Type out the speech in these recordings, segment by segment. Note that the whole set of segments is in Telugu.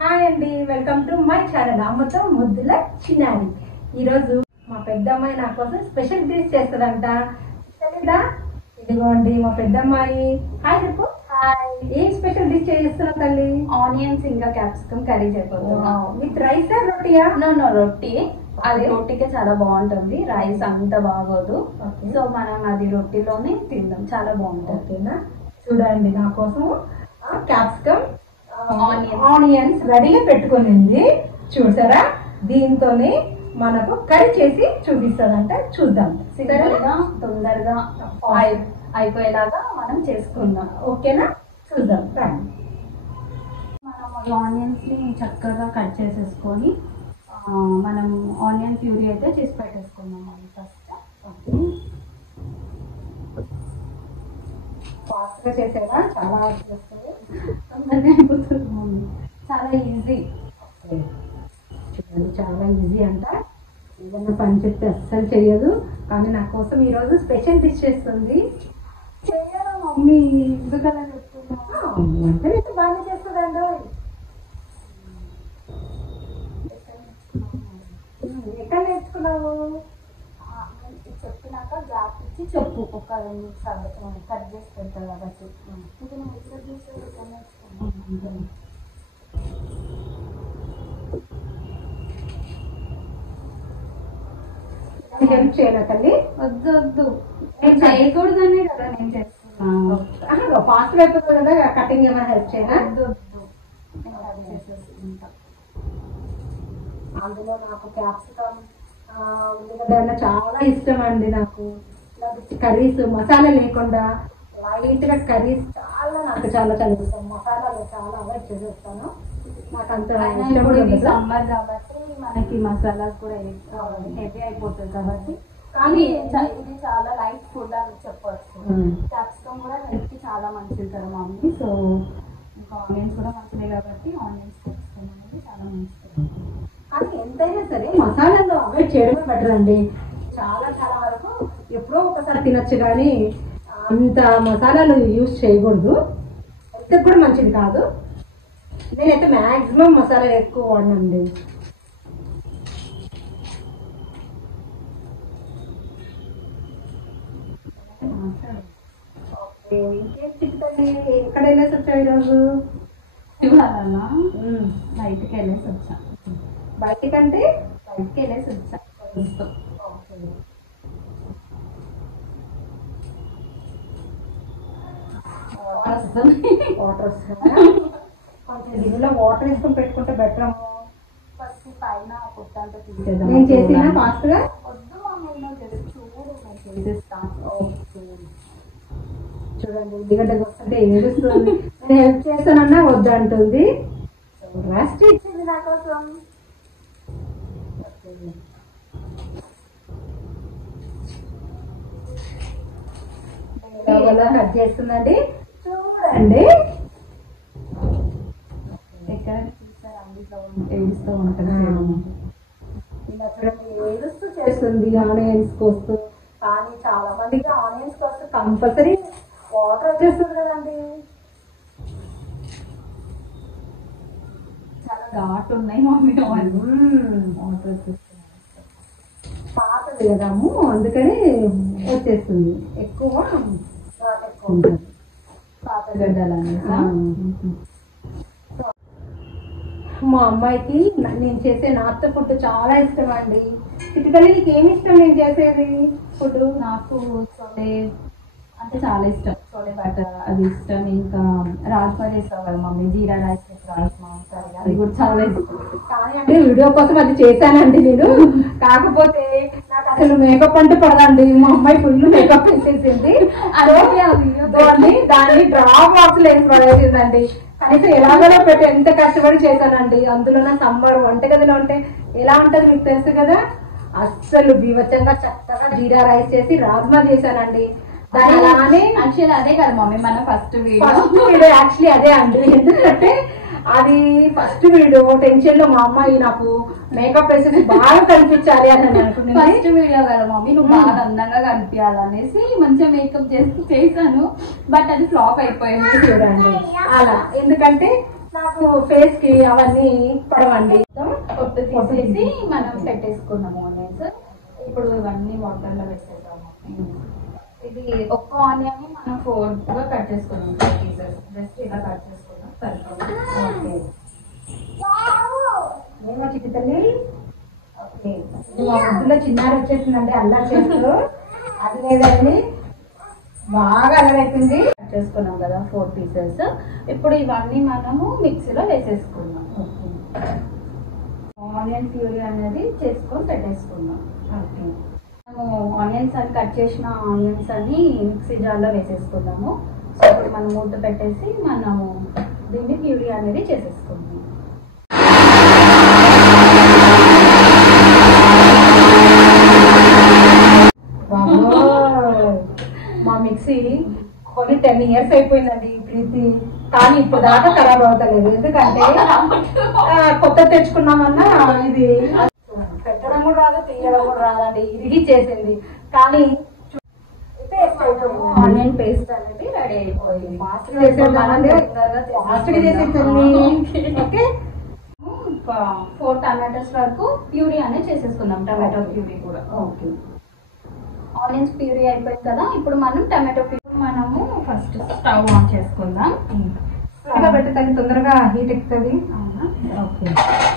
హాయ్ అండి, వెల్కమ్ టు మై ఛానల్ అమ్మతో ముద్దుల చిన్నారి. ఈరోజు మా పెద్దమ్మాయి నా కోసం స్పెషల్ డిష్ చేస్తుందంట. తెలీదా? ఇదిగోండి మా పెద్దమ్మాయి. హాయ్ చెప్పు. హాయ్. ఏం స్పెషల్ డిష్ చేస్తున్నావు తల్లి? ఆనియన్స్ ఇంకా క్యాప్సికమ్ కర్రీ చేయబోతున్నా. విత్ రైస్ రోటీయా? నో రొట్టి. అది రొట్టికే చాలా బాగుంటుంది, రైస్ అంత బాగోదు. సో మనం అది రొట్టిలోనే తిందాం, చాలా బాగుంటుంది. ఓకేనా? చూడండి నా కోసం క్యాప్సికమ్ ఆనియన్స్ రెడీగా పెట్టుకునింది. చూసారా? దీంతోనే మనకు కర్రీ చేసి చూపిస్తుందంట. చూద్దాం. సింపుల్గా తొందరగా అయిపోయేలాగా మనం చేసుకుందాం. ఓకేనా? చూద్దాం రండి. మనం ఆనియన్స్ ని చక్కగా కట్ చేసేసుకొని మనం ఆనియన్ ప్యూరీ అయితే చేసి పెట్టేసుకుందాం. మనం ఫస్ట్ ఫాస్ట్గా చేసేదా? చాలా చేస్తుంది. తొందరగా అయిపోతుంది మమ్మీ, చాలా ఈజీ. చూడండి, చాలా ఈజీ అంట. ఏదన్నా పని చెప్తే అస్సలు చెయ్యదు, కానీ నా కోసం ఈరోజు స్పెషల్ డిష్ చేస్తుంది. చెయ్యరా మమ్మీ, ఎందుకలా చెప్తున్నా? వంటనైతే బాగానే చేస్తుందండి. ఎక్కడ నేర్చుకున్నావు? చెప్పినాక గ్యాప్ ఇచ్చి చెప్పు. ఒక 2 నిమిషాలు కట్ చేసి పెడతారు కాబట్టి హెల్ప్ చేయాలి తల్లి. వద్దు వద్దు, నేను చేయకూడదనే కదా నేను చేస్తున్నాను. ఫాస్ట్ అయిపోతుంది కదా, కటింగ్ ఏమైనా హెల్ప్ చేయాలా? వద్దు వద్దు, నేను కట్ చేసేసుకుంటా. అందులో నాకు క్యాప్సికమ్ ఉల్లిగడ్డ చాలా ఇష్టం అండి. నాకు కర్రీస్ మసాలా లేకుండా లైట్ గా కర్రీస్ నాకు చాలా ఇష్టం. మసాలాలు చాలా అవాయిడ్ చేసేస్తాను. నాకు అంత ఇష్టం కూడా ఉండదు. సమ్మర్ కాబట్టి మనకి మసాలా కూడా హెవీ అయిపోతుంది కాబట్టి, కానీ ఇది చాలా లైట్ ఫుడ్ అని చెప్పవచ్చు. క్యాప్సికమ్ కూడా హెల్త్ కి చాలా మంచిది కదా మమ్మీ. సో ఇంకా ఆనియన్స్ కూడా మంచిదే కాబట్టి ఆనియన్స్ క్యాప్సికమ్ అనేది చాలా మంచిది. కానీ ఎంతైనా సరే మసాలాలు అవాయిడ్ చేయడమే బెటర్ అండి. చాలా వరకు ఎప్పుడో ఒకసారి తినచ్చు, కానీ అంత మసాలాలు యూజ్ చేయకూడదు. హెల్త్ కూడా మంచిది కాదు. నేనైతే మ్యాక్సిమం మసాలా ఎక్కువ వాడనండి. ఇంకేం చెప్తాను, ఎక్కడ వెళ్ళేసి వచ్చావు ఈరోజు? బయటకి వెళ్ళేసి వచ్చా. బయటకంటే బయటకి వెళ్ళేసి వచ్చా. వాటర్ వస్తుందా? కొంచెం గిన్నెలో వాటర్ వేసుకొని పెట్టుకుంటే బెటర్. ఫస్ట్ పైన పొట్టంతా తీసేద్దాం. నేను చేసిన ఫాస్ట్ గా. వద్దు మమ్మీ, నువ్వు చూడు, నేను చేసేస్తాను. చూడండి, ఉల్లిగడ్డకు వస్తుంటే ఏడుస్తుంది. నేను హెల్ప్ చేస్తానన్నా వద్దు అంటుంది. రెస్ట్ ఇచ్చింది నా కోసం. కట్ చేస్తుందండి. చూడండి, ఎక్కడ చూసారు అందులో ఏడుస్తూ ఉంటుంది. ఇలా చూడండి, ఏడుస్తూ చేస్తుంది ఆనియన్స్ కోస్తూ. కానీ చాలా మందికి ఆనియన్స్ కోస్తూ కంపల్సరీ వాటర్ వచ్చేస్తుంది కదండి. చాలా ఘాటు ఉన్నాయి మమ్మీ. వాటర్ వచ్చేస్తుంది. పాతది కదాము, అందుకని వచ్చేస్తుంది. ఎక్కువ ఉంటుంది. పాత గడ్డలని. మా అమ్మాయికి నేను చేసే నార్త్ ఫుడ్ చాలా ఇష్టం అండి. ఇటుకలి నీకు ఏమి ఇష్టం నేను చేసేది ఫుడ్? నాకు చోలే అంటే చాలా ఇష్టం. చోలే బటర్ అది ఇష్టం. ఇంకా రాజ్మా చేస్తావు కదా మమ్మీ, జీరా రైస్ రాజ్మా కర్రీ, అది కూడా చాలా ఇష్టం. కానీ అంటే వీడియో కోసం అది చేశానండి నేను. కాకపోతే నాకు అసలు మేకప్ అంటే పడదండి. మా అమ్మాయి ఫుల్ మేకప్ వేసేసింది. దాన్ని డ్రా బాక్స్ లో వేసి పడేసిందండి. కనీసం ఎలాగోలా పెట్టి ఎంత కష్టపడి చేశానండి. అందులో నా సమ్మర్ వంటగదిలో ఉంటే ఎలా ఉంటది మీకు తెలుసు కదా. అస్సలు బీభత్సంగా చక్కగా జీరా రైస్ చేసి రాజ్మా చేశానండి. దాని అలానే యాక్చువల్లీ అదే కదా మమ్మీ మన ఫస్ట్ వీడియో. యాక్చువల్లీ అదే అండి. ఎందుకంటే అది ఫస్ట్ వీడియో టెన్షన్ లో మా అమ్మాయి నాకు మేకప్ వేసేసి బాగా కనిపించాలి అని అనుకున్నాను. ఫస్ట్ వీడియో కదా మమ్మీ, నువ్వు బాగా అందంగా కనిపించాలనేసి మంచిగా మేకప్ చేసి చేశాను. బట్ అది ఫ్లాప్ అయిపోయింది. చూడండి అలా. ఎందుకంటే నాకు ఫేస్ కి అవన్నీ పడవండి. పొట్టు తీసేసి మనం పెట్టేసుకున్నాము ఆనియన్స్. ఇప్పుడు ఇవన్నీ వాటర్లో వేసేద్దాము. ఇది ఒక్క ఆనియన్ మనం 4గా కట్ చేసుకున్నాం, 4 పీసెస్. జస్ట్ ఇలా కట్ చేసుకున్నాం సరిపోతుంది. ఏమో చిట్టి తల్లి, ఓకే మా ముద్దులో చిన్నారి వచ్చేసిందండి అల్లా చేతులు. అది లేదండి, బాగా అల్లరైతుంది. కట్ చేసుకున్నాం కదా 4 పీసెస్. ఇప్పుడు ఇవన్నీ మనము మిక్సీలో వేసేసుకున్నాం. ఆనియన్ ప్యూరీ అనేది చేసుకొని పెట్టేసుకున్నాం. ఓకే మనము ఆనియన్స్ అని కట్ చేసిన ఆనియన్స్ అని మిక్సీ జార్లో వేసేసుకున్నాము. సో ఇప్పుడు మనం మూత పెట్టేసి మనము దీన్ని ప్యూరీ అనేది చేసేసుకుందాం. మా మిక్సీ కొని 10 years అయిపోయిందండి ప్రీతి, కానీ ఇప్పుడు దాకా ఖరాబ్ అవుతలేదు. ఎందుకంటే కొత్త తెచ్చుకున్నామన్నా ఇది పెట్టడం కూడా రాదు, తీయడం కూడా రాదండి. ఇరిగి చేసింది, కానీ ఆనియన్ పేస్ట్ అనేది రెడీ అయిపోయింది. ఫాస్ట్ గా చేసేద్దామండి, ఫాస్ట్ గా చేసేసండి. ఓకే 4 టమాటోస్ వరకు ప్యూరీ అనేది చేసేసుకుందాం. టమాటో ప్యూరీ కూడా. ఓకే ఆనియన్స్ ప్యూరీ అయిపోయింది కదా, ఇప్పుడు మనం టమాటో ప్యూరీ మనము ఫస్ట్ స్టవ్ ఆన్ చేసుకుందాం. త్వరగా పెట్టేదాన్ని తొందరగా హీట్ ఎక్కుతుంది. ఓకే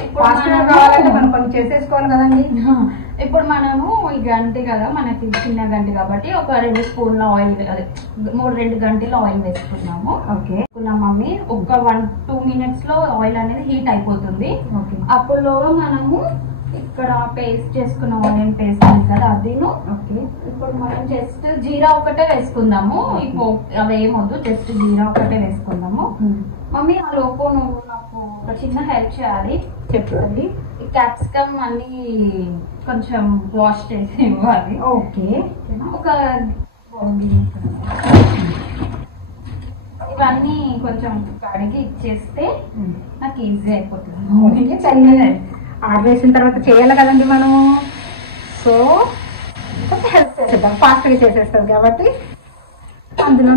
ఇప్పుడు ఫాస్ట్ గా కావాలంటే మనం కొన్ని చేసేసుకోవాలి కదండి. ఇప్పుడు మనము ఈ గంటి కదా, మనకి చిన్న గంటి కాబట్టి ఒక 2 స్పూన్ల ఆయిల్, అదే 2 గంటల ఆయిల్ వేసుకున్నాము. ఓకే మమ్మీ ఒక 1-2 minutes లో ఆయిల్ అనేది హీట్ అయిపోతుంది. ఓకే అప్పుడులోగా మనము ఇక్కడ పేస్ట్ చేసుకున్న ఆనియన్ పేస్ట్ ఉంది కదా అదిను. ఓకే ఇప్పుడు మనం జస్ట్ జీరా ఒకటే వేసుకుందాము. ఇప్పుడు అవేమొద్దు, జస్ట్ జీరా ఒకటే వేసుకుందాము. మమ్మీ ఆ లోపు నువ్వు నాకు ఒక చిన్న హెల్ప్ చేయాలి. చెప్పండి. ఈ క్యాప్సికమ్ అన్ని కొంచెం వాష్ చేసి ఇవ్వాలి. ఓకే ఒక ఇవన్నీ కొంచెం కడిగి ఇచ్చేస్తే నాకు ఈజీ అయిపోతుంది. ఆర్డర్ వేసిన తర్వాత చేయాలి కదండి మనము. సో కొంచెం హెల్ప్ చేసేద్దాం, ఫాస్ట్గా చేసేస్తుంది కాబట్టి అందులో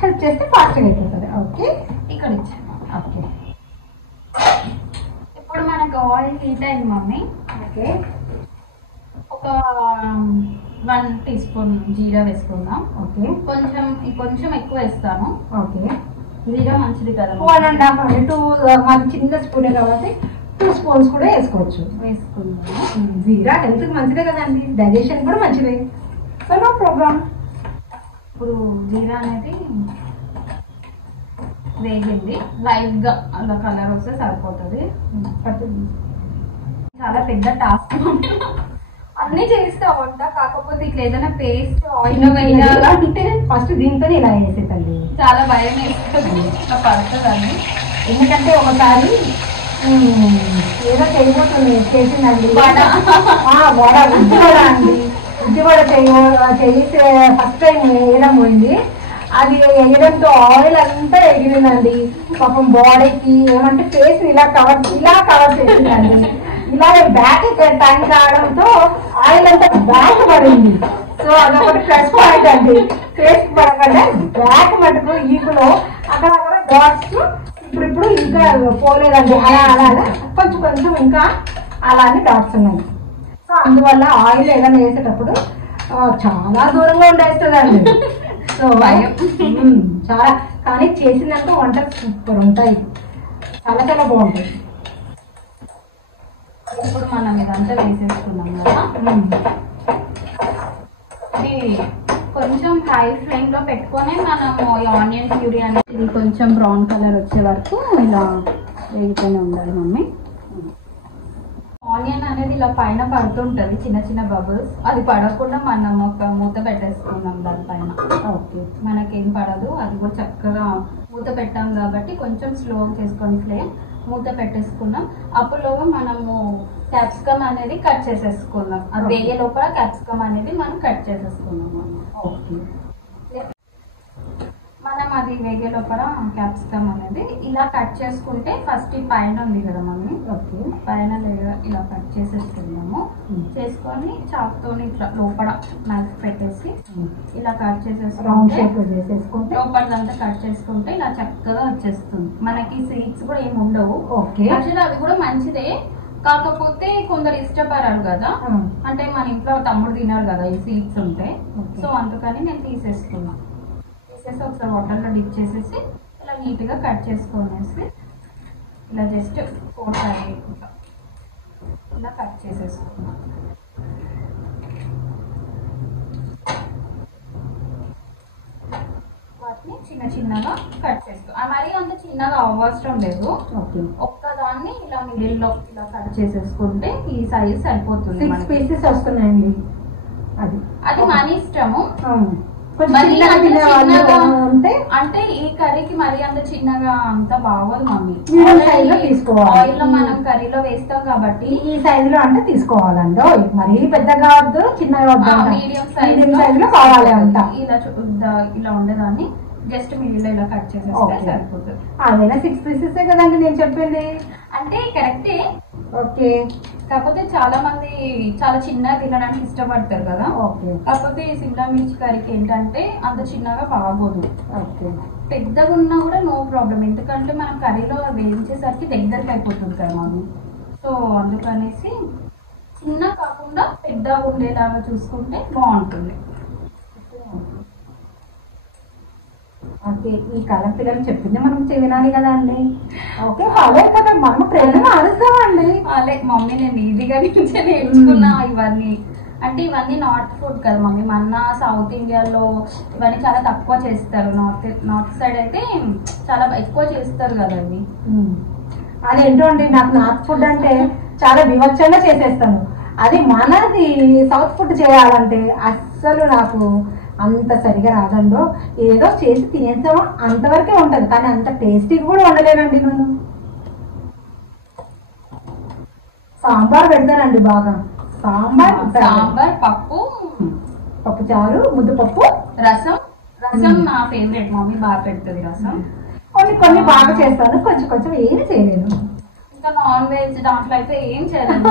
హెల్ప్ చేస్తే ఫాస్ట్గా అయిపోతుంది. ఓకే ఇక్కడ ఇచ్చాను. ఓకే ఇప్పుడు మనకు ఆయిల్ హీట్ అయింది మమ్మీ. ఓకే ఒక 1 teaspoon జీరా వేసుకుందాం. ఓకే కొంచెం ఎక్కువ వేస్తాను. ఓకే జీరా మంచిది కదా, 1.5 అండి. 2 మన చిన్న స్పూనే కాబట్టి 2 spoons కూడా వేసుకోవచ్చు. వేసుకుందాము. జీరా హెల్త్కి మంచిదే కదండి, డైజెషన్ కూడా మంచిదే. So no problem. ఇప్పుడు జీరా అనేది వేగింది, లైట్ గా అలా కలర్ వస్తే సరిపోతుంది. చాలా పెద్ద టాస్క్ అన్ని చేస్తా వంట, కాకపోతే ఇట్లా ఏదైనా పేస్ట్ ఆయిల్ అంటే ఫస్ట్ దీంతో ఇలా వేసేదండి. చాలా భయం వేస్తుంది ఇట్లా పడుతుందని. ఎందుకంటే ఒకసారి ఏదో చేయబోతుంది చేసిందండి వడ ఉద్దివడ అండి. ఉద్దివడ చేసే ఫస్ట్ టైం వేయడం పోయింది. అది వేయడంతో ఆయిల్ అంతా ఎగిరిందండి. పాపం బాడీకి ఏమంటే ఫేస్ ఇలా కవర్ చేసిందండి. ఇలాగే బ్యాక్ టైం కావడంతో ఆయిల్ అంతా బ్యాక్ పడింది. సో అదొకటి ప్లస్ పాయింట్ అండి. ఫేస్ పడకుండా బ్యాక్ మటుకు ఈపులో అక్కడ డాట్స్ ఇప్పుడు ఇంకా పోలేదండి. అలా కొంచెం ఇంకా అలానే డాట్స్ ఉన్నాయి. సో అందువల్ల ఆయిల్ ఏదైనా వేసేటప్పుడు చాలా దూరంగా ఉండేస్తుందండి. సో చాలా, కానీ చేసినాక వంటలు సూపర్ ఉంటాయి, చాలా చాలా బాగుంటాయి. ఇప్పుడు మనం ఇదంతా వేసేసుకున్నాం కదా, ఇది కొంచెం హై ఫ్లేమ్ లో పెట్టుకొని మనము ఆనియన్ ప్యూరీ అనేది కొంచెం బ్రౌన్ కలర్ వచ్చే వరకు ఇలా వేగుతూనే ఉండాలి మమ్మీ. ఆనియన్ అనేది ఇలా పైన పడుతుంటది, చిన్న చిన్న బబుల్స్. అది పడకుండా మనం ఒక మూత పెట్టేసుకున్నాం దానిపైన. ఓకే మనకేం పడదు, అది కూడా చక్కగా మూత పెట్టాం కాబట్టి కొంచెం స్లో చేసుకొని ఫ్లేమ్ మూత పెట్టేసుకున్నాం. అప్పుడు మనము క్యాప్సికమ్ అనేది కట్ చేసేసుకున్నాం. అది వేగే లోపల క్యాప్సికమ్ అనేది మనం కట్ చేసేసుకున్నాం. ఓకే మనం అది వేగే లోపల క్యాప్సికమ్ అనేది ఇలా కట్ చేసుకుంటే ఫస్ట్ ఈ పైన ఉంది కదా మమ్మీ, ఓకే పైన లేయర్ ఇలా కట్ చేసేసుకుందాము. చేసుకొని చాకుతో ఇట్లా లోపల నైఫ్ పెట్టేసి ఇలా కట్ రౌండ్ చేసేసుకుంటే షేప్ చేసేసుకుంటే లోపలంతా కట్ చేసుకుంటే ఇలా చక్కగా వచ్చేస్తుంది. మనకి సీడ్స్ కూడా ఏమి ఉండవు. ఓకే యాక్చువల్లీ అది కూడా మంచిదే, కాకపోతే కొందరు ఇష్టపడారు కదా, అంటే మన ఇంట్లో తమ్ముడు తినారు కదా ఈ సీడ్స్ ఉంటే. సో అందుకని నేను తీసేసుకున్నా. తీసేసి ఒకసారి వాటర్లో డిప్ చేసేసి ఇలా నీట్గా కట్ చేసుకునేసి ఇలా జస్ట్ కోట్ అయ్యేకుండా ఇలా కట్ చేసేసుకున్నా. వాటిని చిన్న చిన్నగా కట్ చేసుకో. మరీ అంత చిన్నగా అవసరం లేదు. ఓకే ఒక్కదాన్ని ఇలా మిడిల్లో ఇలా కట్ చేసేసుకుంటే ఈ సైజ్ సరిపోతుంది. 6 pieces వస్తున్నాయండి. అది అది మన ఇష్టము. కొంచెం మరీ చిన్నగా అంత తినే వాళ్ళు చిన్నగా ఉంటే అంటే ఈ కర్రీకి మరీ అంత చిన్నగా అంత బాగోదు మమ్మీ. మీడియం సైజ్ లో తీసుకోవాలి. ఆయిల్ లో మనం కర్రీలో వేస్తాం కాబట్టి ఈ సైజ్ లో అంటే తీసుకోవాలండి. మరీ పెద్దగా వద్దు, చిన్నగా వద్దు, మీడియం సైజ్ లో కావాలి అంట. ఇలా ఉండేదాన్ని జస్ట్ మిడిల్ ఇలా కట్ చేసేస్తే సరిపోతుంది. అదైనా 6 pieces కదండి నేను చెప్పింది. అంటే కరెక్టే, ఓకే కాకపోతే చాలా మంది చాలా చిన్నగా తినడానికి ఇష్టపడతారు కదా. ఓకే కాకపోతే ఈ సిమ్లా మిర్చి కర్రీకి ఏంటంటే అంత చిన్నగా బాగోదు. ఓకే పెద్దగా ఉన్నా కూడా నో ప్రాబ్లం, ఎందుకంటే మనం కర్రీలో వేయించేసరికి దగ్గరికి అయిపోతుంది కదా మమ్మీ. సో అందుకనేసి చిన్న కాకుండా పెద్దగా ఉండేలాగా చూసుకుంటే బాగుంటుంది. ఓకే ఈ కాలం పిల్లలు చెప్పింది మనం వినాలి కదా అండి. ఓకే ఫాలో అయిపోతాం, మనం ప్రేమ మారుస్తామండి. అదే మమ్మీ నేను ఈజీగా నుంచే నేర్చుకున్నా ఇవన్నీ. అంటే ఇవన్నీ నార్త్ ఫుడ్ కదా మమ్మీ, మన సౌత్ ఇండియాలో ఇవన్నీ చాలా తక్కువ చేస్తారు. నార్త్ సైడ్ అయితే చాలా ఎక్కువ చేస్తారు కదా అవి. అదేంటో అండి, నాకు నార్త్ ఫుడ్ అంటే చాలా వివక్షంగా చేసేస్తాను. అది మనది సౌత్ ఫుడ్ చేయాలంటే అస్సలు నాకు అంత సరిగా రాదండో. ఏదో చేసి తినేసామో అంతవరకే ఉంటది, కానీ అంత టేస్టీ కూడా ఉండలేనండి నేను. సాంబార్ పెడతానండి బాగా. సాంబార్, పప్పు, పప్పు చారు, ముద్దపప్పు, రసం. రసం నా ఫేవరెట్, మమ్మీ బాగా పెడుతుంది రసం. కొన్ని బాగా చేస్తాను, కొంచెం ఏమి చేయలేను. ఇంకా నాన్ వెజ్ దాంట్లో అయితే ఏం చేయలేదు.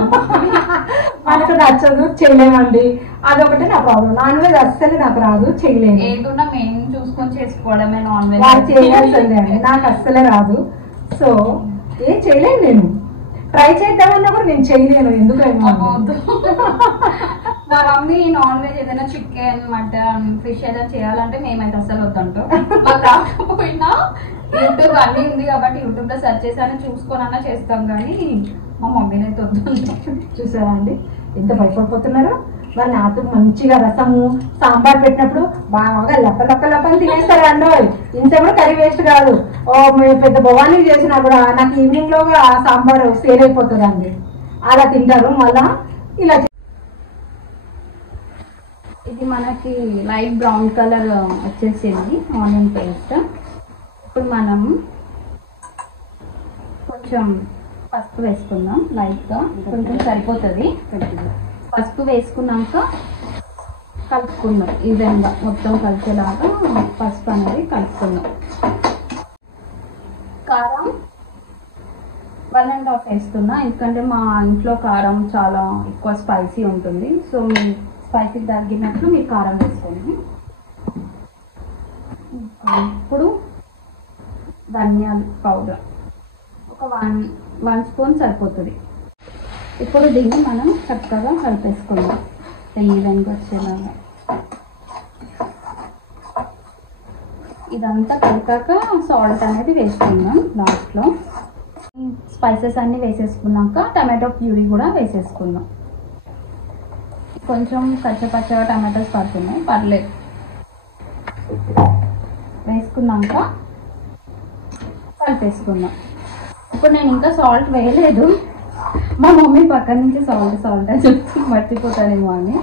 మనకు నచ్చదు, చేయలేమండి. అదొకటి నా ప్రాబ్లం. నాన్ వెజ్ అస్సలు నాకు రాదు, చేయలేను. ఏదున్నా మేము చూసుకొని చేసుకోవడమే నాన్ వెజ్. వాళ్ళు చేయాల్సిందే అండి, నాకు అస్సలే రాదు. సో ఏం చేయలేను. నేను ట్రై చేద్దామన్నా కూడా నేను చేయలేను. ఎందుకైనా మా మమ్మీ నాన్ వెజ్ ఏదైనా చికెన్, మటన్, ఫిష్ ఏదైనా చేయాలంటే మేమైతే అస్సలు వద్దంటాం. మాకు రాకపోయినా యూట్యూబ్ అన్నీ ఉంది కాబట్టి యూట్యూబ్ లో సెర్చ్ చేసి చూసుకొని చేస్తాం, కానీ మా మమ్మీని అయితే వద్దంటాం. చూసారా అండి ఎంత భయపడిపోతున్నారు. మరి నాకు మంచిగా రసము, సాంబార్ పెట్టినప్పుడు బాగా లప్పని తినేస్తారు అండి. ఇంత కూడా కర్రీ వేస్ట్ కాదు. పెద్ద భవానీ చేసినా కూడా నాకు ఈవినింగ్ లోగా ఆ సాంబార్ సేల్ అయిపోతుంది అండి. అలా తింటారు. మళ్ళా ఇలా ఇది మనకి లైట్ బ్రౌన్ కలర్ వచ్చేసింది ఆనియన్ పేస్ట్. ఇప్పుడు మనం కొంచెం పసుపు వేసుకుందాం లైట్గా, కొంచెం సరిపోతుంది. పసుపు వేసుకున్నాక కలుపుకుందాం ఈవెన్గా, మొత్తం కలిసేలాగా పసుపు అనేది కలుపుకుందాం. కారం 1.5 వేస్తున్నా, ఎందుకంటే మా ఇంట్లో కారం చాలా ఎక్కువ స్పైసీ ఉంటుంది. సో మీ స్పైసీకి తగ్గినట్లు మీరు కారం వేసుకోండి. ఇప్పుడు ధనియాల పౌడర్ ఒక 1 స్పూన్ సరిపోతుంది. ఇప్పుడు దీన్ని మనం చక్కగా కలిపేసుకుందాం ఈవెన్గా వచ్చేలాగా. ఇదంతా కలిపాక సాల్ట్ అనేది వేసుకుందాం లాస్ట్లో. స్పైసెస్ అన్నీ వేసేసుకున్నాక టమాటో ప్యూరీ కూడా వేసేసుకుందాం. కొంచెం పచ్చగా టమాటోస్ పడుతున్నాయి, పర్లేదు. వేసుకున్నాక కలిపేసుకుందాం. ఇప్పుడు నేను ఇంకా సాల్ట్ వేయలేదు. మా మమ్మీ పక్కన నుంచి సాల్ట్ అని చెప్పి మర్చిపోతానేమో అని.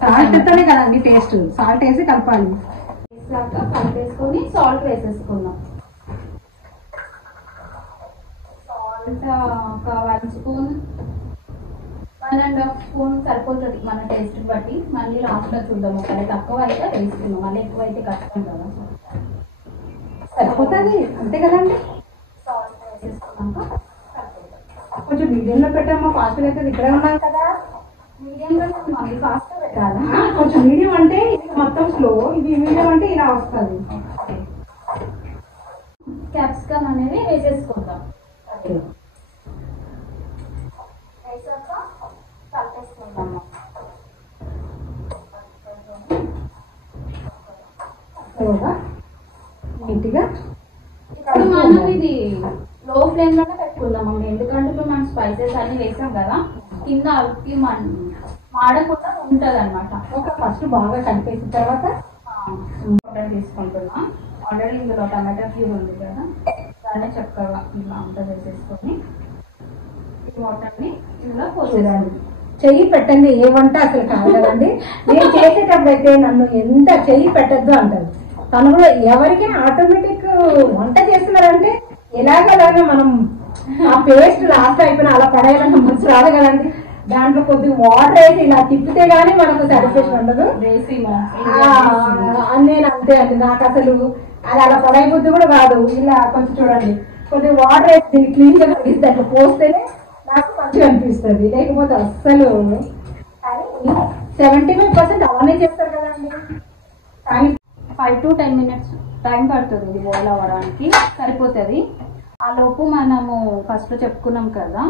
సాల్ట్తోనే కదండి టేస్ట్, సాల్ట్ వేసి కలపాలి. వేసాక కలిపేసుకొని సాల్ట్ వేసేసుకుందాం. సాల్ట్ ఒక 1 స్పూన్ 1.5 స్పూన్ సరిపోతుంది మన టేస్ట్ బట్టి. మళ్ళీ లాస్ట్లో చూద్దాం, ఒకవేళ తక్కువ అయితే వేసుకుందాం, మళ్ళీ ఎక్కువ అయితే కష్టం కదా. సరిపోతుంది అంతే కదండి. సాల్ట్ వేసేసుకున్నాక కొంచెం మీడియంలో పెట్టామా, ఫాస్ట్ అయితే ఇక్కడే ఉన్నాం కదా. మీడియంగా మళ్ళీ ఫాస్ట్ పెట్టాలి. కొంచెం మీడియం అంటే ఇది మొత్తం స్లో, ఇది మీడియం అంటే ఇలా వస్తుంది. క్యాప్సికమ్ అనేది వేసేసుకుందాం. వేసాక కలిపేసుకుందాము. నీట్గా ఇప్పుడు మనం ఇది లో ఫ్లేమ్ లోనే పెట్టుకుందాం. ఎందుకంటే ఇప్పుడు మనం స్పైసెస్ అన్ని వేసాం కదా, కింద అల్పి మాడకుండా ఉంటది అనమాట. ఫస్ట్ బాగా కలిపేసిన తర్వాత వాటర్ తీసుకుంటున్నా. ఆల్రెడీ ఇందులో టమాటా ప్యూర్ ఉంది కదా, దాన్ని చక్కగా ఇలా అంతా వేసేసుకొని ఈ వాటర్ని ఇందులో పోసేయాలి. చెయ్యి పెట్టండి, ఏ వంట అసలు కాదు కదండి. నేను చేసేటప్పుడు అయితే నన్ను ఎంత చెయ్యి పెట్టద్దు అంటారు. తను కూడా ఎవరికి ఆటోమేటిక్ వంట చేస్తున్నారంటే ఎలాగలాగా మనం ఆ పేస్ట్ లాస్ట్ అయిపోయిన అలా పడేయాలన్న మనసు రాదు కదండి. దాంట్లో కొద్దిగా వాటర్ వేసి ఇలా తిప్పితే గానీ మనకు సాటిస్ఫాక్షన్ ఉండదు. నేను అంతే అండి, నాకు అసలు అది అలా పడే బుద్ధి కూడా కాదు. ఇలా కొంచెం చూడండి, కొద్దిగా వాటర్ వేసి దీన్ని క్లీన్ గా కడిగిస్తే దాంట్లో పోస్తేనే నాకు మంచిగా అనిపిస్తుంది. లేకపోతే అస్సలు 75% అలానే చేస్తారు కదండి. కానీ 5 to 10 minutes టైం పడుతుంది ఇది బాయిల్ అవ్వడానికి, సరిపోతుంది. ఆ లోపు మనము ఫస్ట్ చెప్పుకున్నాం కదా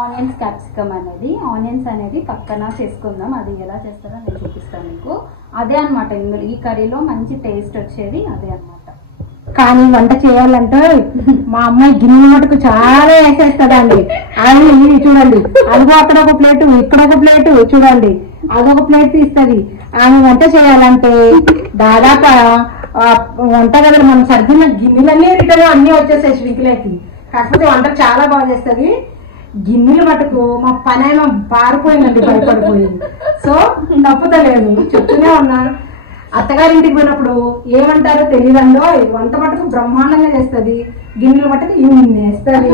ఆనియన్స్ క్యాప్సికమ్ అనేది, ఆనియన్స్ అనేది పక్కన చేసుకుందాం. అది ఎలా చేస్తారో నేను చూపిస్తాను మీకు. అదే అనమాట ఇందులో ఈ కర్రీలో మంచి టేస్ట్ వచ్చేది అదే అనమాట. కానీ వంట చేయాలంటే మా అమ్మాయి గిన్నె మటుకు చాలా వేసేస్తుందండి. అది ఇది చూడండి, అదిగో అక్కడ ఒక ప్లేటు, ఇక్కడ ఒక ప్లేటు చూడండి, అదొక ప్లేట్ తీస్తుంది. ఆమె వంట చేయాలంటే దాదాపు వంట గదులు మనం సర్దిన గిన్నెలన్నీ రిటర్న్ అన్నీ వచ్చేసాయి స్వింక్లోకి. కాకపోతే వంట చాలా బాగా చేస్తుంది. గిన్నెలు మటుకు మా పని ఏమో పారిపోయిందండి, భయపడిపోయి. సో తప్పుతలేదు, చెప్తూనే ఉన్నాను. అత్తగారింటికి పోయినప్పుడు ఏమంటారో తెలియదండో, వంట మటుకు బ్రహ్మాండంగా చేస్తుంది, గిన్నెలు మటుకు వేస్తుంది.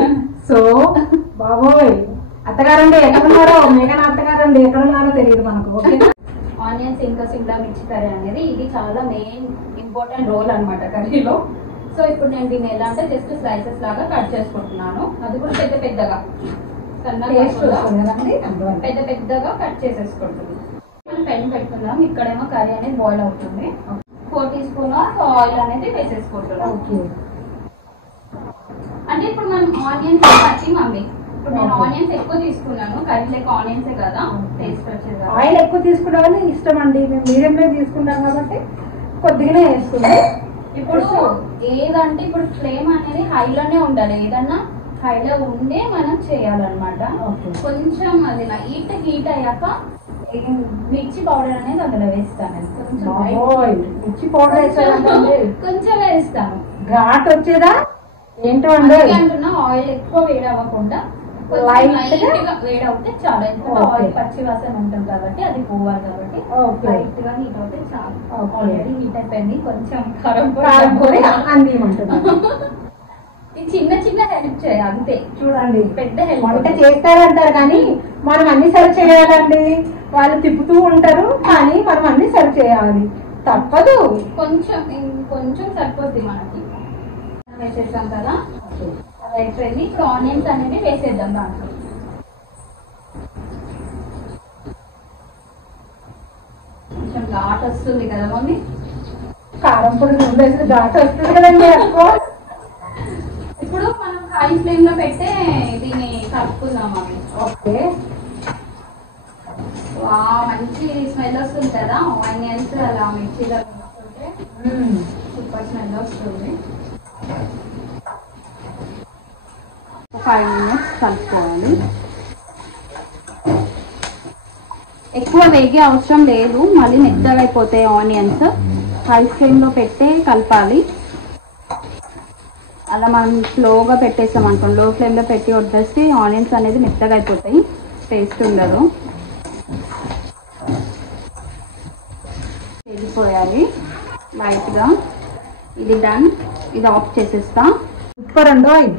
సో బాబోయ్, అత్తగారండి ఎక్కడున్నారో, మేఘన అత్తగారండి ఎక్కడున్నారో తెలియదు మనకు. ఓకేనా. ఆనియన్స్ ఇంకా సిమ్లా మిర్చి కర్రీ అనేది ఇది చాలా మెయిన్ ఇంపార్టెంట్ రోల్ అనమాట కర్రీలో. సో ఇప్పుడు నేను దీన్ని ఎలా అంటే జస్ట్ స్లైసెస్ లాగా కట్ చేసుకుంటున్నాను. అది కూడా పెద్ద పెద్దగా పెద్ద పెద్దగా కట్ చేసేసుకుంటుంది. పెన్ పెట్టుకుందాం. ఇక్కడేమో కర్రీ అనేది బాయిల్ అవుతుంది. 4 teaspoons ఆయిల్ అనేది వేసేసుకుంటున్నాం. అంటే ఇప్పుడు మనం ఆనియన్స్ పచ్చి మమ్మీ, ఇప్పుడు నేను ఆనియన్స్ ఎక్కువ తీసుకున్నాను, కర్రీ లెక్క ఆనియన్సే కదా టేస్ట్ వచ్చేది. ఆయిల్ ఎక్కువ తీసుకున్నామని ఇష్టం అండి, మేము మీడియంలో తీసుకుంటాం కాబట్టి కొద్దిగానే వేసుకుంటాం. ఇప్పుడు ఏదంటే ఇప్పుడు ఫ్లేమ్ అనేది హైలోనే ఉండాలి, ఏదన్నా హైలో ఉండే మనం చేయాలన్నమాట. కొంచెం అది హీట్ అయ్యాక మిర్చి పౌడర్ అనేది అందులో వేస్తాను. మిర్చి పౌడర్ కొంచెం వేస్తాను. ఘాట్ వచ్చేదా ఏంటో అంటున్నా. ఆయిల్ ఎక్కువ వేడి అవ్వకుండా వేడి అవుతే చాలా, ఎందుకంటే ఆయిల్ పచ్చి వాసన ఉంటుంది కాబట్టి అది పోవాలి కాబట్టి లైట్ గా హీట్ అవుతే చాలా. ఆల్రెడీ హీట్ అయిపోయింది, కొంచెం కారం పొడి చిన్న చిన్న హెల్ప్ చేయాలి అంతే. చూడండి పెద్ద హెల్ప్. వంట చేస్తారంటారు కానీ మనం అన్ని సర్వ్ చేయాలండి. వాళ్ళు తిప్పుతూ ఉంటారు కానీ మనం అన్ని సర్వ్ చేయాలి, తప్పదు. కొంచెం కొంచెం సరిపోద్ది మనకి. వేసేసాం కదా, అయిపోయింది. ఇప్పుడు ఆనియన్స్ అనేది వేసేద్దాం దాంట్లో. కొంచెం ఘాట్ వస్తుంది కదా మమ్మీ, కారం పొడి వేసి ఘాట్ వస్తుంది కదండి. ఇప్పుడు మనం హై ఫ్లేమ్ లో పెట్టే దీన్ని కలుపుకుందాం మమ్మీ. ఓకే. మంచి స్మెల్ వస్తుంది కదా ఆనియన్స్ అలా మిర్చిలో వేస్తుంటే, సూపర్ స్మెల్ వస్తుంది. 5 minutes కలుపుకోవాలి. ఎక్కువ వేగే అవసరం లేదు, మళ్ళీ మెత్తగా అయిపోతాయి ఆనియన్స్. హై ఫ్లేమ్లో పెట్టే కలపాలి. అలా మనం స్లోగా పెట్టేస్తాం అనుకోండి, లో ఫ్లేమ్లో పెట్టి వదిలేస్తే ఆనియన్స్ అనేది మెత్తగా అయిపోతాయి, టేస్ట్ ఉండదు. వెళ్ళిపోయాలి లైట్గా. ఇది డన్, ఇది ఆఫ్ చేసేస్తా. సూపర్ అండి.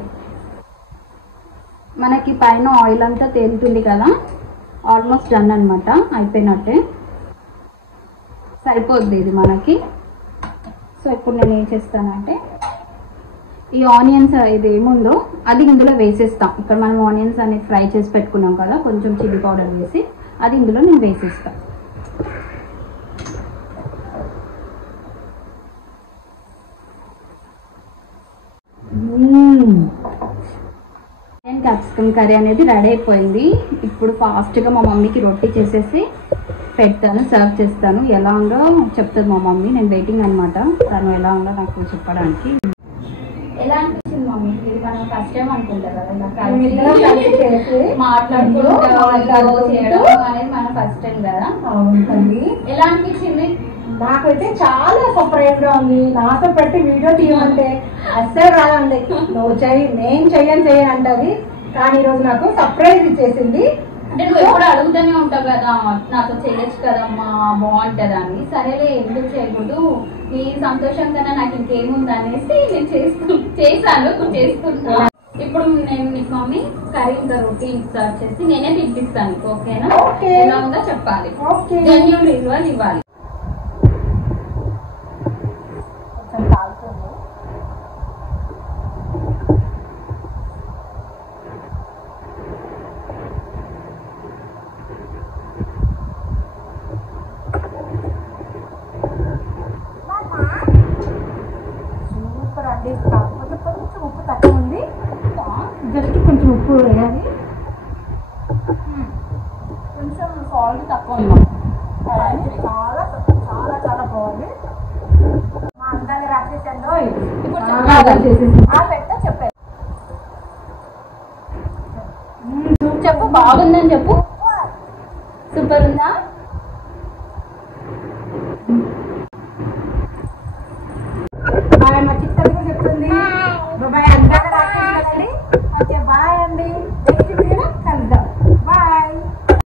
మనకి పైన ఆయిల్ అంతా తేలుతుంది కదా, ఆల్మోస్ట్ డన్ అనమాట, అయిపోయినట్టే. సరిపోద్ది ఇది మనకి. సో ఇప్పుడు నేను ఏం చేస్తానంటే ఈ ఆనియన్స్ ఇది ఏముందో అది ఇందులో వేసేస్తాం. ఇక్కడ మనం ఆనియన్స్ అనేది ఫ్రై చేసి పెట్టుకున్నాం కదా, కొంచెం చిల్లీ పౌడర్ వేసి అది ఇందులో నేను వేసేస్తాను. క్యాప్సికమ్ కర్రీ అనేది రెడీ అయిపోయింది. ఇప్పుడు ఫాస్ట్గా మా మమ్మీకి రొట్టి చేసేసి పెడతాను, సర్వ్ చేస్తాను. ఎలా ఉందో చెప్తుంది మా మమ్మీ. నేను వెయిటింగ్ అనమాట, తను ఎలా ఉందో నాకు చెప్పడానికి. ఎలా అనిపించింది మమ్మీ? ఇది మనం ఫస్ట్ టైం అనుకుంటా కదా మాట్లాడుకుంటూ చేయడం అనేది మన ఫస్ట్ టైం కదా. ఎలా అనిపించింది? నాకైతే చాలా సపరేట్ గా ఉంది. నాతో పెట్టి వీడియో తీయమంటే అస్సలు రాదండి. నువ్వు చెయ్యి, నేను చెయ్యను అంటది. కానీ ఈరోజు నాకు సర్ప్రైజ్ ఇచ్చేసింది. అంటే నువ్వు ఎప్పుడు అడుగుతూనే ఉంటావు కదా, నాతో చేయొచ్చు కదమ్మా బాగుంటది అని. సరేలే ఎందుకు చేయకూడదు, నీ సంతోషం కన్నా నాకు ఇంకేముంది అనేసి నేను చేస్తున్నా. ఇప్పుడు నేను నీకు మమ్మీ కర్రీ ఇంకా రోటీ సర్వ్ చేసి నేనే తినిపిస్తాను. ఓకేనా? ఎలా ఉందో చెప్పాలి, జెన్యూన్ రిజల్ట్ ఇవ్వాలి. సూపర్ అండి. కాకపోతే కొంచెం ఉప్పు తక్కువ ఉంది, జస్ట్ కొంచెం ఉప్పు వేయాలి. కొంచెం సాల్ట్ తక్కువ ఉంది. చాలా చాలా చాలా బాగుంది. మా అందంగా రాసేసాను. పెద్ద చెప్పారు. చెప్పు, బాగుందని చెప్పు. సూపర్ ఉందా?